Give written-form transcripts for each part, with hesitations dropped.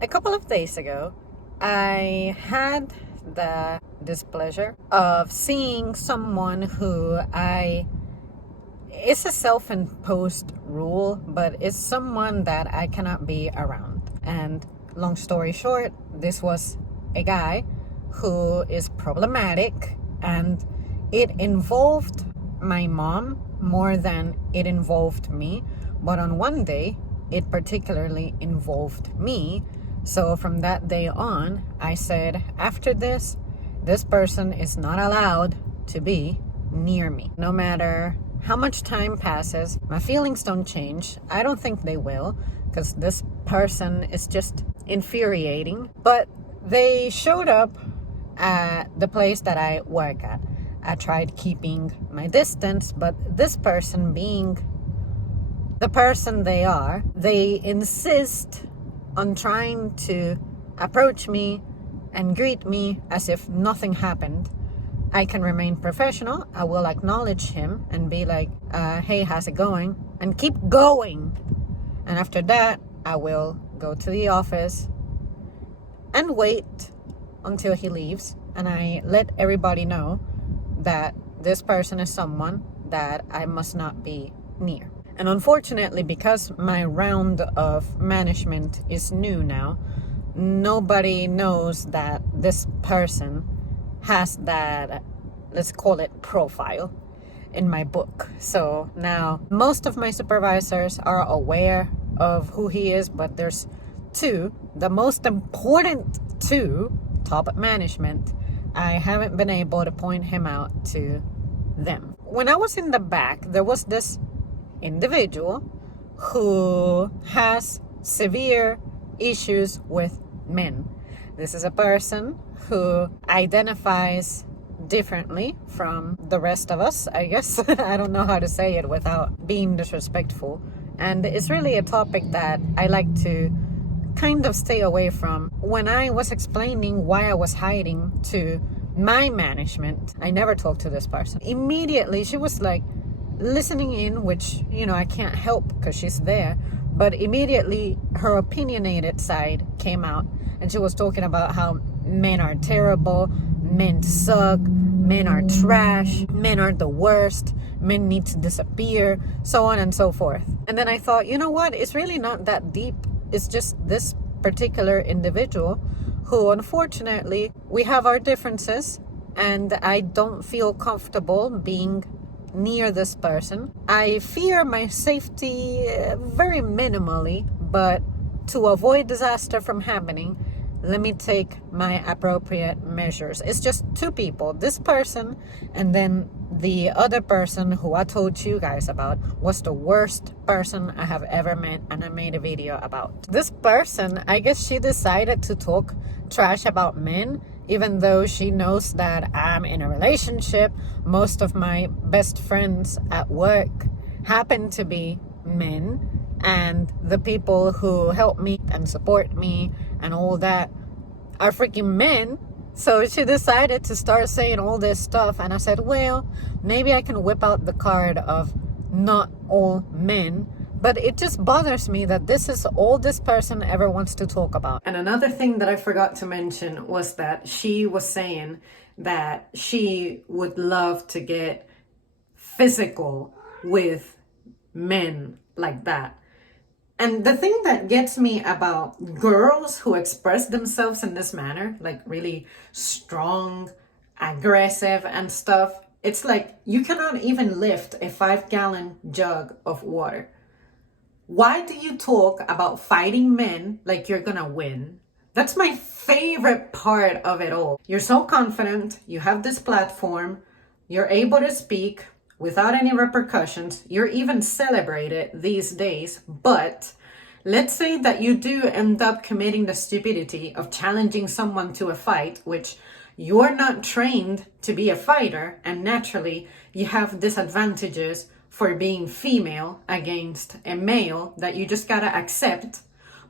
A couple of days ago, I had the displeasure of seeing someone who it's a self-imposed rule, but it's someone that I cannot be around. And long story short, this was a guy who is problematic, and it involved my mom more than it involved me. But on one day, it particularly involved me. So from that day on, I said, after this person is not allowed to be near me. No matter how much time passes, my feelings don't change. I don't think they will, because this person is just infuriating. But they showed up at the place that I work at. I tried keeping my distance, but this person, being the person they are, they insist on trying to approach me and greet me as if nothing happened. I can remain professional. I will acknowledge him and be like, hey, how's it going? And keep going. And after that, I will go to the office and wait until he leaves. And I let everybody know that this person is someone that I must not be near. And unfortunately, because my round of management is new now, nobody knows that this person has that, let's call it, profile in my book. So now most of my supervisors are aware of who he is, but there's two, the most important two, top management. I haven't been able to point him out to them. When I was in the back, there was this individual who has severe issues with men. This is a person who identifies differently from the rest of us, I guess. I don't know how to say it without being disrespectful. And it's really a topic that I like to kind of stay away from. When I was explaining why I was hiding to my management, I never talked to this person. Immediately, she was like listening in, which, I can't help because she's there. But immediately, her opinionated side came out. And she was talking about how men are terrible, men suck, men are trash, men are the worst, men need to disappear, so on and so forth. And then I thought, you know what? It's really not that deep. It's just this particular individual who, unfortunately, we have our differences, and I don't feel comfortable being near this person. I fear my safety very minimally, but to avoid disaster from happening, let me take my appropriate measures. It's just two people, this person and then the other person who I told you guys about was the worst person I have ever met, and I made a video about. This person, I guess she decided to talk trash about men, even though she knows that I'm in a relationship. Most of my best friends at work happen to be men, and the people who help me and support me and all that are freaking men. So she decided to start saying all this stuff, and I said, well, maybe I can whip out the card of not all men. But it just bothers me that this is all this person ever wants to talk about. And another thing that I forgot to mention was that she was saying that she would love to get physical with men like that. And the thing that gets me about girls who express themselves in this manner, like really strong, aggressive and stuff, it's like you cannot even lift a 5-gallon jug of water. Why do you talk about fighting men like you're gonna win? That's my favorite part of it all. You're so confident, you have this platform, you're able to speak without any repercussions, you're even celebrated these days, but let's say that you do end up committing the stupidity of challenging someone to a fight, which you're not trained to be a fighter, and naturally you have disadvantages for being female against a male that you just gotta accept.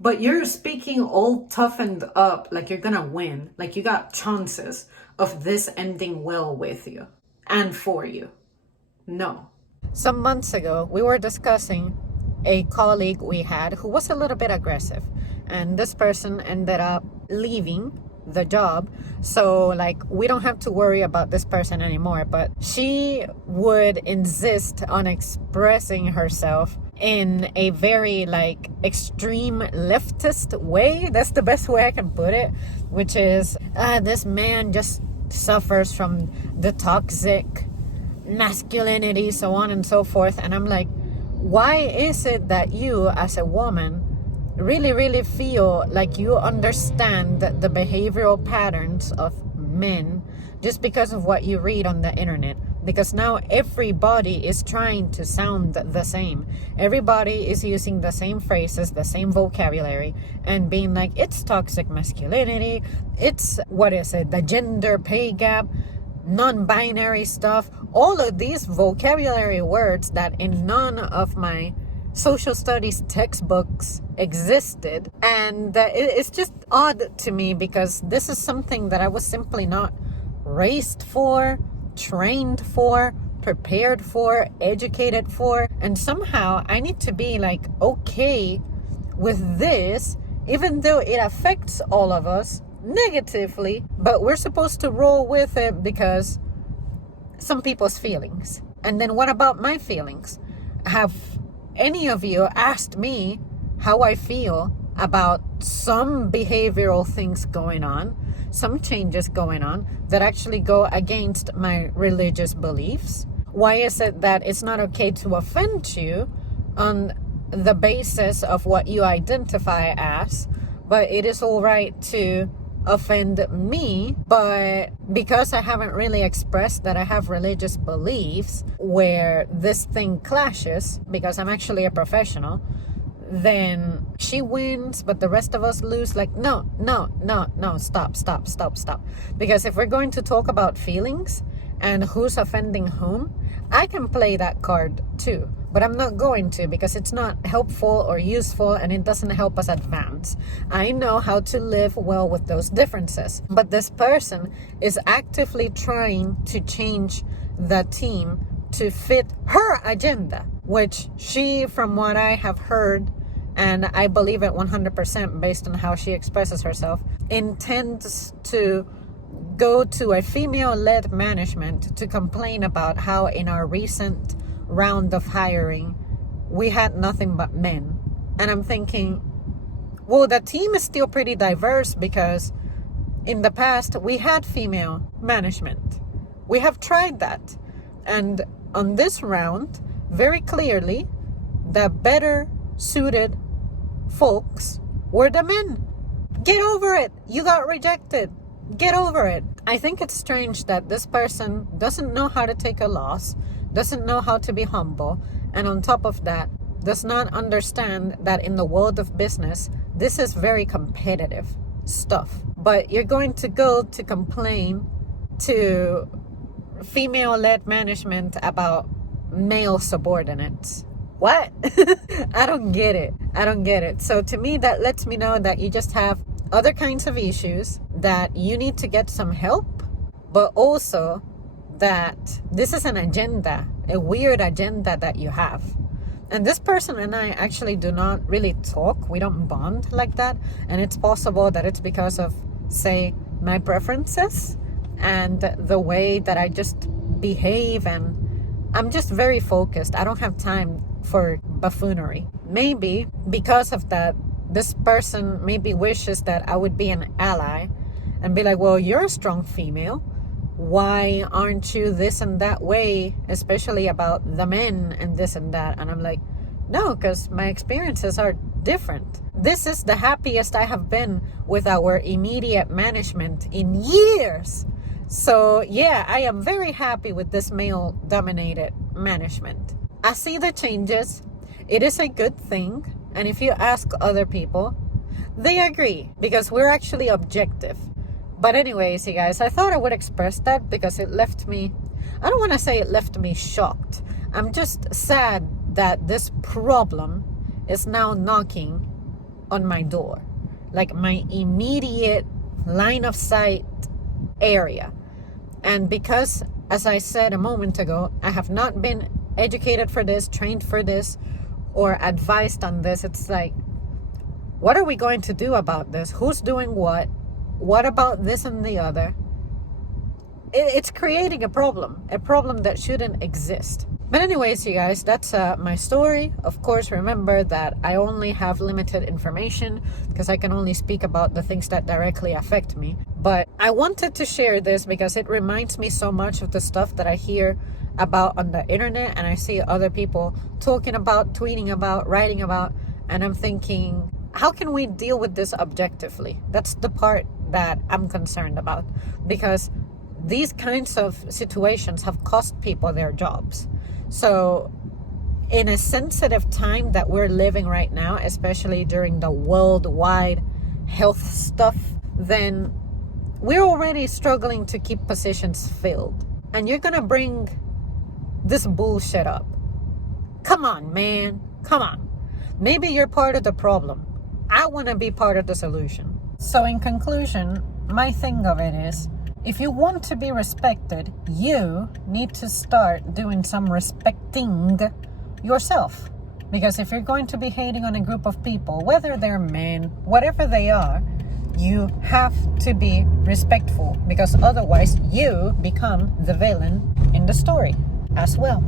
But you're speaking all toughened up like you're gonna win, like you got chances of this ending well with you and for you. No. Some months ago, we were discussing a colleague we had who was a little bit aggressive. and this person ended up leaving the job, so like we don't have to worry about this person anymore. But she would insist on expressing herself in a very like extreme leftist way. That's the best way I can put it, which is this man just suffers from the toxic masculinity, so on and so forth. And I'm like, why is it that you as a woman really feel like you understand the behavioral patterns of men just because of what you read on the internet? Because now everybody is trying to sound the same. Everybody is using the same phrases, the same vocabulary, and being like, it's toxic masculinity, it's, what is it, the gender pay gap, non-binary stuff. All of these vocabulary words that in none of my social studies textbooks existed. And it's just odd to me, because this is something that I was simply not raised for, trained for, prepared for, educated for. And somehow I need to be like okay with this, even though it affects all of us negatively, but we're supposed to roll with it because some people's feelings. And then what about my feelings? Have any of you asked me how I feel about some behavioral things going on, some changes going on that actually go against my religious beliefs? Why is it that it's not okay to offend you on the basis of what you identify as, but it is all right to offend me? But because I haven't really expressed that I have religious beliefs where this thing clashes, because I'm actually a professional, then she wins but the rest of us lose. Like, no, stop. Because if we're going to talk about feelings and who's offending whom, I can play that card too, but I'm not going to, because it's not helpful or useful and it doesn't help us advance. I know how to live well with those differences, but this person is actively trying to change the team to fit her agenda, which she, from what I have heard, and I believe it 100% based on how she expresses herself, intends to go to a female-led management to complain about how in our recent round of hiring we had nothing but men. And I'm thinking, well, the team is still pretty diverse, because in the past we had female management. We have tried that, and on this round, very clearly, the better suited folks were the men. Get over it. You got rejected. Get over it. I think it's strange that this person doesn't know how to take a loss, doesn't know how to be humble, and on top of that, does not understand that in the world of business, this is very competitive stuff. But you're going to go to complain to female-led management about male subordinates. What? I don't get it. So to me, that lets me know that you just have other kinds of issues, that you need to get some help, but also that this is an agenda, a weird agenda that you have. And this person and I actually do not really talk. We don't bond like that. And it's possible that it's because of, say, my preferences and the way that I just behave, and I'm just very focused. I don't have time for buffoonery. Maybe because of that, this person maybe wishes that I would be an ally and be like, well, you're a strong female. Why aren't you this and that way, especially about the men and this and that? And I'm like, no, because my experiences are different. This is the happiest I have been with our immediate management in years. So yeah, I am very happy with this male-dominated management. I see the changes. It is a good thing. And if you ask other people, they agree, because we're actually objective. But anyways, you guys, I thought I would express that because it left me, I don't want to say it left me shocked. I'm just sad that this problem is now knocking on my door, like my immediate line of sight area. And because, as I said a moment ago, I have not been educated for this, trained for this, or advised on this, it's like, What are we going to do about this? Who's doing what? What about this and the other? It's creating a problem that shouldn't exist. But anyways, you guys, that's my story. Of course, remember that I only have limited information because I can only speak about the things that directly affect me. But I wanted to share this because it reminds me so much of the stuff that I hear about on the internet, and I see other people talking about, tweeting about, writing about, and I'm thinking, how can we deal with this objectively? That's the part that I'm concerned about, because these kinds of situations have cost people their jobs. So in a sensitive time that we're living right now, especially during the worldwide health stuff, then we're already struggling to keep positions filled. And you're gonna bring this bullshit up. Come on, man. Come on. Maybe you're part of the problem. I want to be part of the solution. So in conclusion, my thing of it is, if you want to be respected, you need to start doing some respecting yourself. Because if you're going to be hating on a group of people, whether they're men, whatever they are, you have to be respectful, because otherwise you become the villain in the story as well.